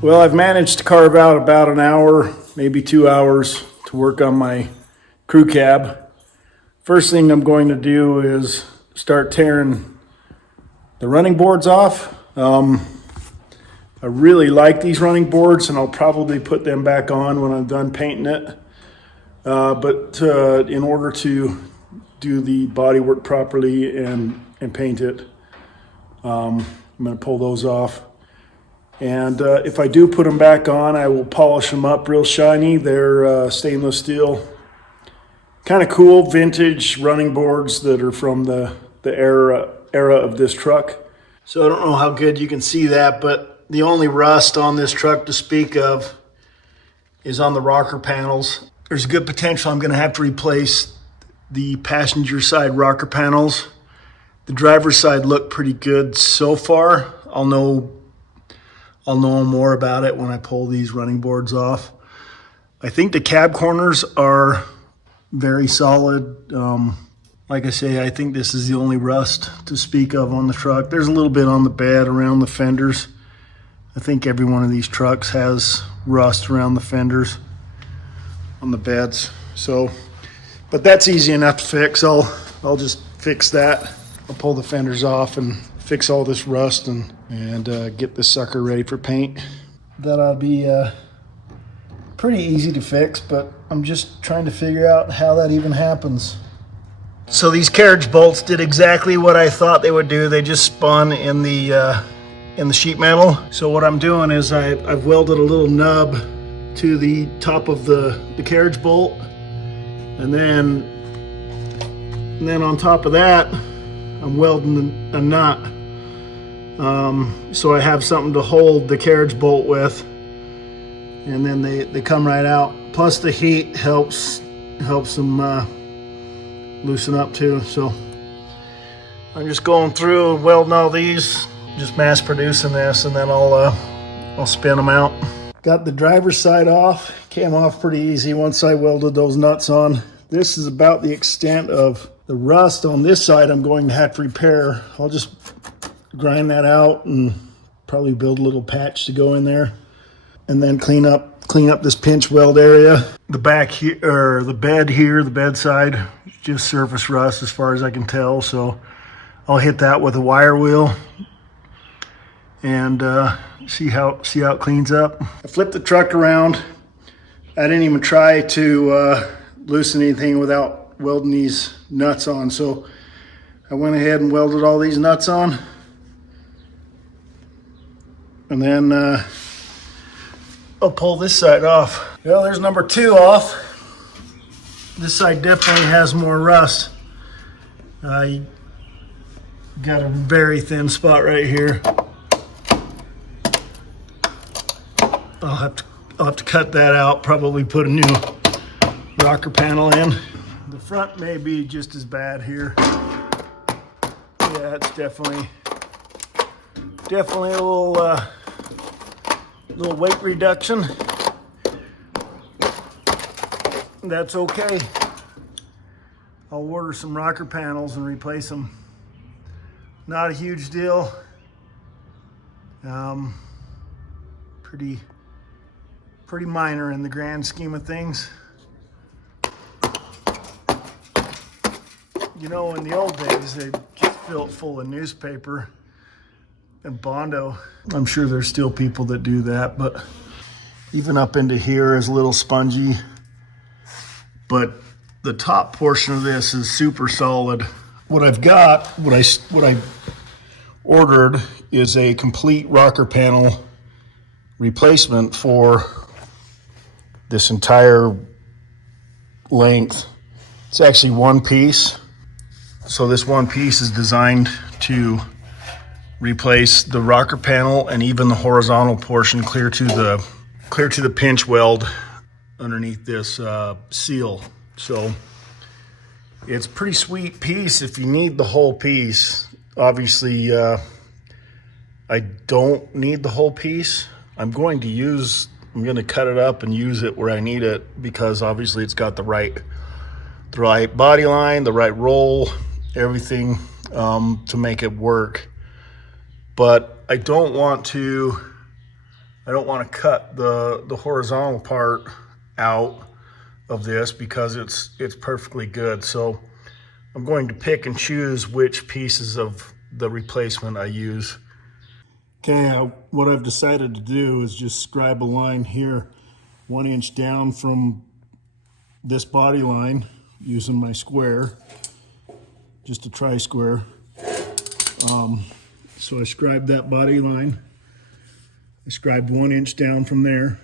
Well, I've managed to carve out about an hour, maybe 2 hours to work on my crew cab. First thing I'm going to do is start tearing the running boards off. I really like these running boards and I'll probably put them back on when I'm done painting it. But in order to do the body work properly and paint it, I'm going to pull those off. And if I do put them back on, I will polish them up real shiny. They're stainless steel. Kind of cool vintage running boards that are from the era of this truck. So I don't know how good you can see that, but the only rust on this truck to speak of is on the rocker panels. There's a good potential I'm going to have to replace the passenger side rocker panels. The driver's side looked pretty good so far. I'll know more about it when I pull these running boards off. I think the cab corners are very solid. Like I say, I think this is the only rust to speak of on the truck. There's a little bit on the bed around the fenders. I think every one of these trucks has rust around the fenders on the beds. So, but that's easy enough to fix. I'll just fix that. I'll pull the fenders off and fix all this rust and get this sucker ready for paint. That ought to be pretty easy to fix, but I'm just trying to figure out how that even happens. So these carriage bolts did exactly what I thought they would do. They just spun in the sheet metal. So what I'm doing is I've welded a little nub to the top of the carriage bolt, and then on top of that I'm welding a nut. So I have something to hold the carriage bolt with, and then they come right out. Plus the heat helps them loosen up too. So I'm just going through and welding all these, just mass producing this, and then I'll spin them out. Got the driver's side off, came off pretty easy once I welded those nuts on. This is about the extent of the rust on this side I'm going to have to repair. I'll just grind that out and probably build a little patch to go in there, and then clean up this pinch weld area. The back here, or the bed here, the bed side, just surface rust as far as I can tell. So I'll hit that with a wire wheel and see how it cleans up. I flipped the truck around. I didn't even try to loosen anything without welding these nuts on. So I went ahead and welded all these nuts on. And then I'll pull this side off. Well, there's number 2 off. This side definitely has more rust. You got a very thin spot right here. I'll have to cut that out, probably put a new rocker panel in. The front may be just as bad here. Yeah, it's definitely a little weight reduction. That's okay. I'll order some rocker panels and replace them. Not a huge deal. Pretty minor in the grand scheme of things. You know, in the old days, they just filled full of newspaper and Bondo. I'm sure there's still people that do that, but even up into here is a little spongy. But the top portion of this is super solid. What I ordered is a complete rocker panel replacement for this entire length. It's actually one piece. So this one piece is designed to replace the rocker panel and even the horizontal portion clear to the pinch weld underneath this seal. So it's a pretty sweet piece if you need the whole piece. Obviously, I don't need the whole piece. I'm going to cut it up and use it where I need it, because obviously it's got the right body line, the right roll, everything to make it work. But I don't want to I don't want to cut the horizontal part out of this because it's perfectly good. So I'm going to pick and choose which pieces of the replacement I use. Okay, what I've decided to do is just scribe a line here 1 inch down from this body line using my square, just a tri-square. So I scribed that body line. I scribed 1 inch down from there.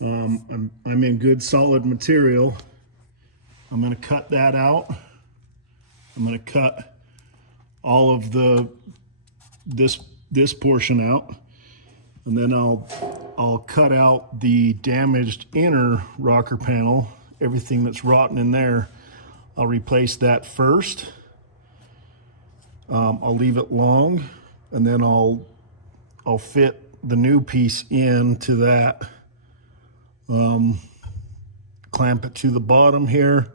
I'm in good solid material. I'm going to cut that out. I'm going to cut all of this portion out, and then I'll cut out the damaged inner rocker panel, everything that's rotten in there. I'll replace that first. I'll leave it long, and then I'll fit the new piece into that. Clamp it to the bottom here,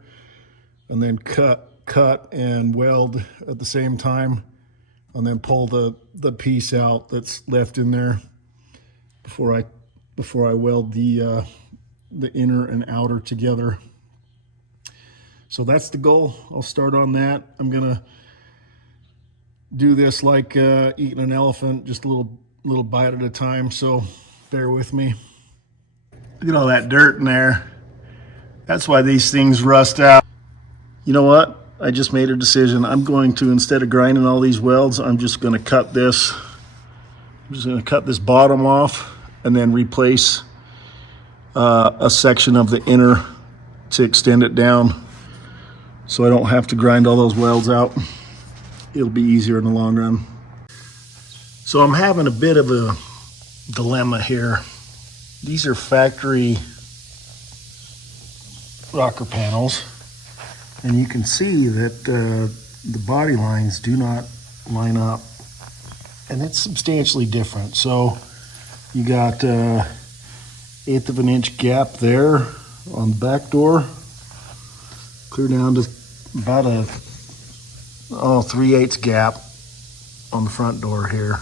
and then cut and weld at the same time, and then pull the piece out that's left in there before I weld the inner and outer together. So that's the goal. I'll start on that. I'm gonna do this like eating an elephant, just a little bite at a time, so bear with me. Look at all that dirt in there. That's why these things rust out. You know what? I just made a decision. I'm going to, instead of grinding all these welds, I'm just going to cut this. I'm just going to cut this bottom off and then replace a section of the inner to extend it down, so I don't have to grind all those welds out. It'll be easier in the long run. So I'm having a bit of a dilemma here. These are factory rocker panels, and you can see that the body lines do not line up, and it's substantially different. So you got 1/8 of an inch gap there on the back door, clear down to about a 3/8 gap on the front door here.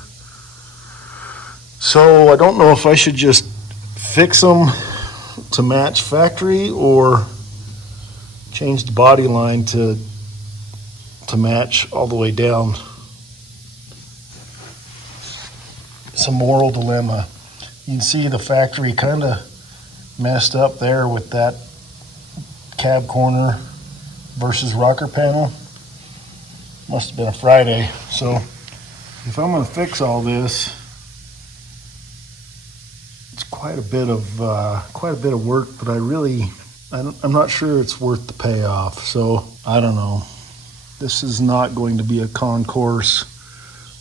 So I don't know if I should just fix them to match factory or change the body line to match all the way down. It's a moral dilemma. You can see the factory kind of messed up there with that cab corner versus rocker panel. Must have been a Friday. So if I'm going to fix all this, it's quite a bit of work, but I'm not sure it's worth the payoff. So I don't know. This is not going to be a concourse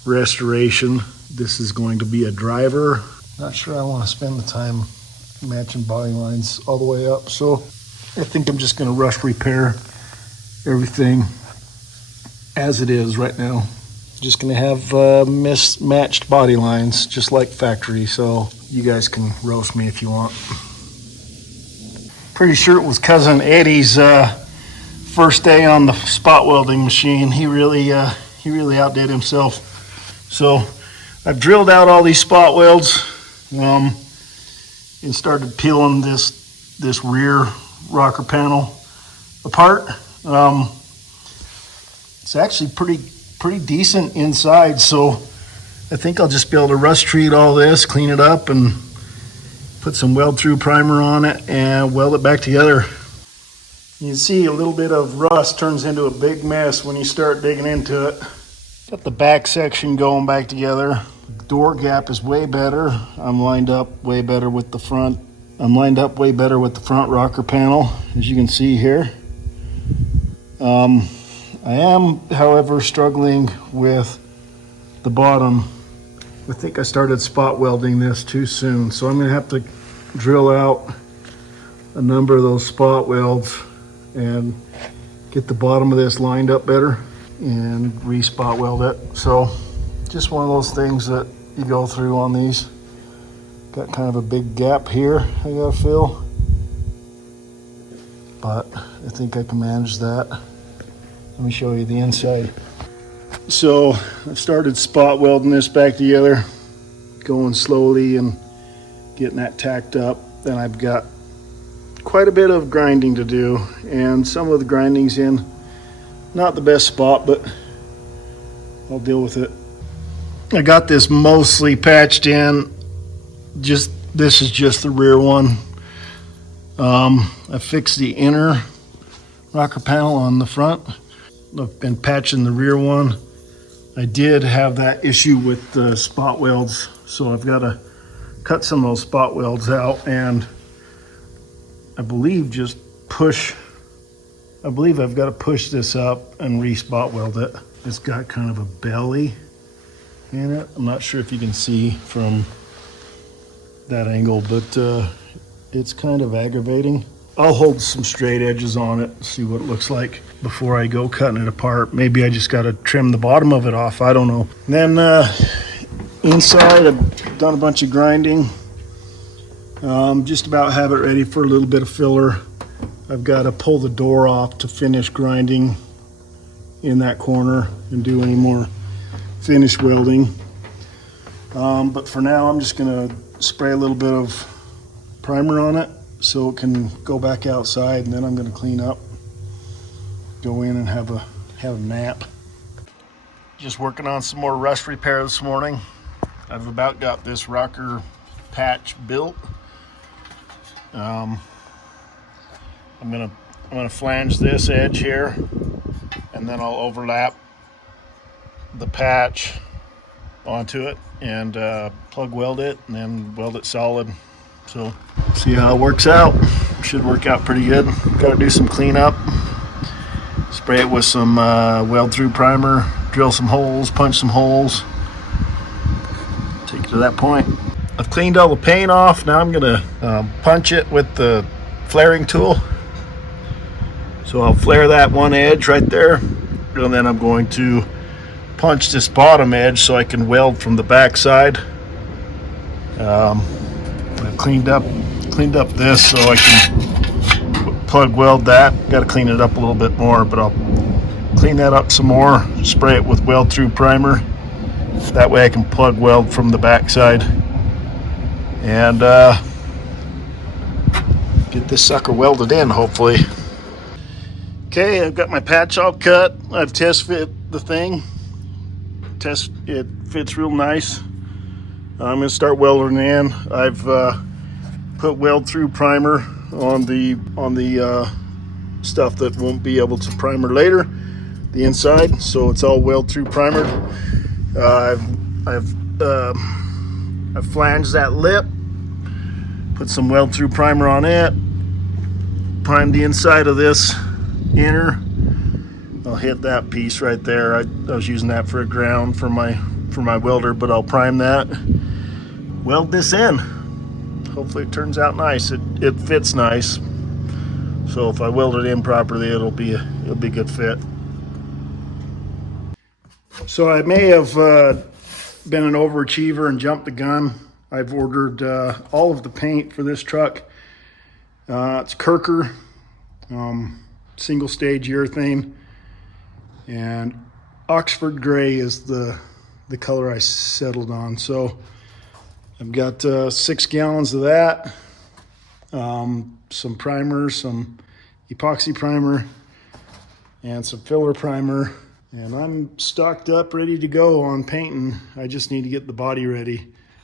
restoration. This is going to be a driver. Not sure I want to spend the time matching body lines all the way up. So I think I'm just going to rush repair everything as it is right now. Just going to have mismatched body lines, just like factory. So you guys can roast me if you want. Pretty sure it was Cousin Eddie's first day on the spot welding machine. He really outdid himself. So I've drilled out all these spot welds and started peeling this rear rocker panel apart. It's actually pretty decent inside, so I think I'll just be able to rust treat all this, clean it up, and put some weld through primer on it and weld it back together. You can see a little bit of rust turns into a big mess when you start digging into it. Got the back section going back together. The door gap is way better. I'm lined up way better with the front. Rocker panel, as you can see here. I am, however, struggling with the bottom. I think I started spot welding this too soon, so I'm going to have to drill out a number of those spot welds and get the bottom of this lined up better and re-spot weld it. So just one of those things that you go through on these. Got kind of a big gap here I gotta fill, but I think I can manage that. Let me show you the inside. So I've started spot welding this back together, going slowly and getting that tacked up. Then I've got quite a bit of grinding to do, and some of the grinding's in not the best spot, but I'll deal with it. I got this mostly patched in. This is just the rear one. I fixed the inner rocker panel on the front. I've been patching the rear one. I did have that issue with the spot welds, so I've got to cut some of those spot welds out, and I believe I've got to push this up and re-spot weld it. It's got kind of a belly in it. I'm not sure if you can see from that angle, but it's kind of aggravating. I'll hold some straight edges on it, see what it looks like before I go cutting it apart. Maybe I just got to trim the bottom of it off, I don't know. And then inside, I've done a bunch of grinding. Just about have it ready for a little bit of filler. I've got to pull the door off to finish grinding in that corner and do any more finish welding. But for now, I'm just gonna spray a little bit of primer on it so it can go back outside, and then I'm gonna clean up, go in and have a nap. Just working on some more rust repair this morning. I've about got this rocker patch built. I'm gonna flange this edge here, and then I'll overlap the patch onto it and plug weld it, and then weld it solid. So see how it works out. Should work out pretty good. Got to do some cleanup. Spray it with some weld through primer, drill some holes, punch some holes. Take it to that point. I've cleaned all the paint off. Now I'm gonna punch it with the flaring tool. So I'll flare that one edge right there, and then I'm going to punch this bottom edge so I can weld from the back side. I've cleaned up this so I can plug weld that. Got to clean it up a little bit more, but I'll clean that up some more, spray it with weld through primer. That way I can plug weld from the back side and get this sucker welded in, hopefully. Okay, I've got my patch all cut. I've test fit the thing. It fits real nice. I'm gonna start welding in. I've put weld through primer on the stuff that won't be able to primer later, the inside, so it's all weld through primer. I've flanged that lip, put some weld through primer on it, primed the inside of this inner. I'll hit that piece right there. I was using that for a ground for my welder, but I'll prime that, weld this in. Hopefully it turns out nice. It fits nice, so if I weld it in properly, it'll be a good fit. So I may have been an overachiever and jumped the gun. I've ordered all of the paint for this truck. It's Kirker, single stage urethane, and Oxford gray is the color I settled on. So I've got 6 gallons of that, some primer, some epoxy primer, and some filler primer, and I'm stocked up, ready to go on painting. I just need to get the body ready.